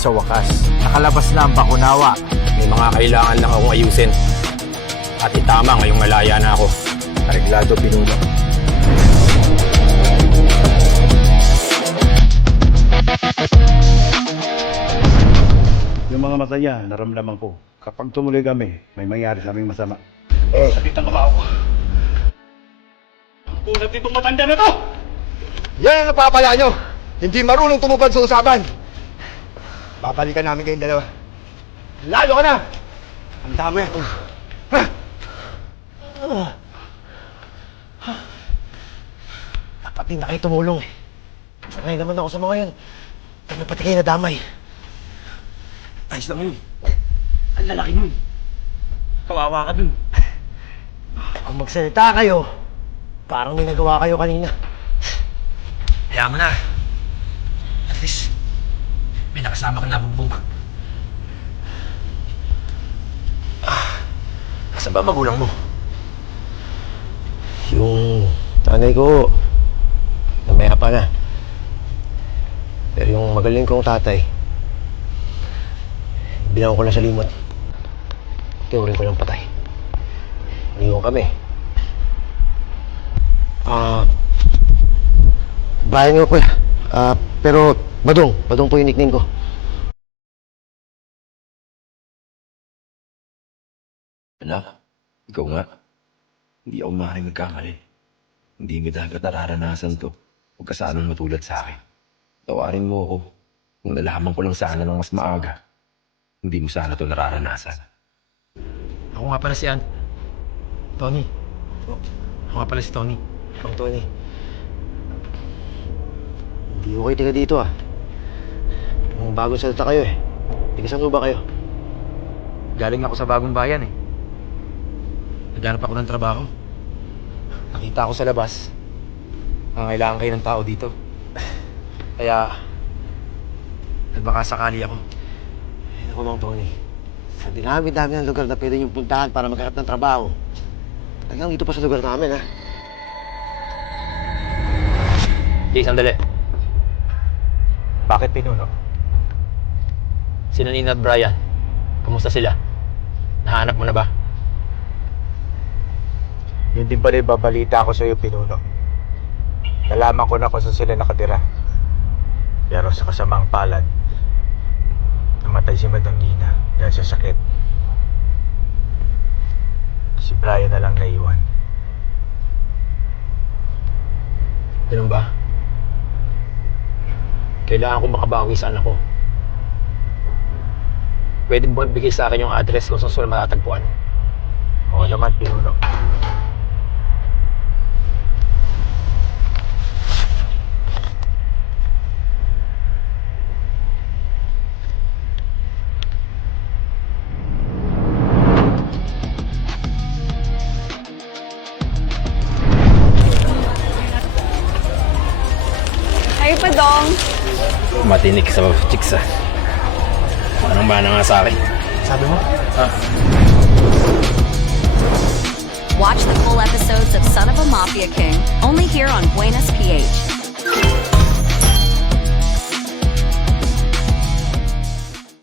sa wakas, nakalabas na ang Bakunawa. May mga kailangan lang akong ayusin. At itama ngayong malaya na ako. Areglado, Pinuno. Yung mga mata niya, naramdaman ko. Kapag tumuloy kami, may mangyari sa aming masama. Sakit ang kamao ko. Ang kunat nitong matanda na to! Yan ang napapala nyo! Hindi marunong tumupad sa usapan! Babalikan namin kayong dalawa. Lalo ka na! Ang dami! Dapat din na kayo tumulong eh. Sanay naman ako sa mga yan. Dami pati kayo nadamay. Ayos lang yun. Ang lalaki mo. Kawawa ka dun. Kung magsalita kayo, parang may nagawa kayo kanina. Hayaan mo na. At least, may nakasama kang nabugbog. Saan ba magulang mo? Yung nanay ko, namaya pa na. Pero yung magaling kong tatay, binawan ko lang sa limot. Tinurin ko lang patay. Iniwan kami. Bayan nga po. Pero Badong po yung nickname ko. Anak, ikaw nga. Hindi ako maaaring nagkamali. Hindi mo dapat nararanasan to. Huwag ka sanang matulad sa akin. Tawarin mo ako. Kung nalaman ko lang sana ng mas maaga, hindi mo sana to nararanasan. Ako nga pala si Tony. Ako nga pala si Tony. Ang Tony. Hindi ko kayo tiga dito ah. Ang bagong salita kayo eh. Tiga saan ba kayo? Galing ako sa bagong bayan eh. Naghanap ako ng trabaho. Nakita ako sa labas. Nangailangan kayo ng tao dito. Kaya, nagbakasakali ako. Ay naku Mang Tony. Sa dinami-dami ng lugar na pwede niyong puntahan para maghanap ng trabaho. Talagang dito pa sa lugar namin ha. Jay, sandali. Bakit, Pinuno? Sina Nina at Brian, kamusta sila? Nahanap mo na ba? Yun din pala yung babalita ko sa'yo, Pinuno. Nalaman ko na kung saan sila nakatira. Pero sa kasamang palad, namatay si Madam Nina dahil sa sakit. Si Brian na lang naiwan. Ganun ba? Kailangan ko makabawi sa anak ko. Pwede mo bigay sa akin yung address kung saan sila matatagpuan? Oo naman, Pinuno. Ay, Padong. Matinik sa chicks ah. Manang-mana nga sa akin. Sabi mo? Watch the full episodes of Son of a Mafia King, only here on Buenas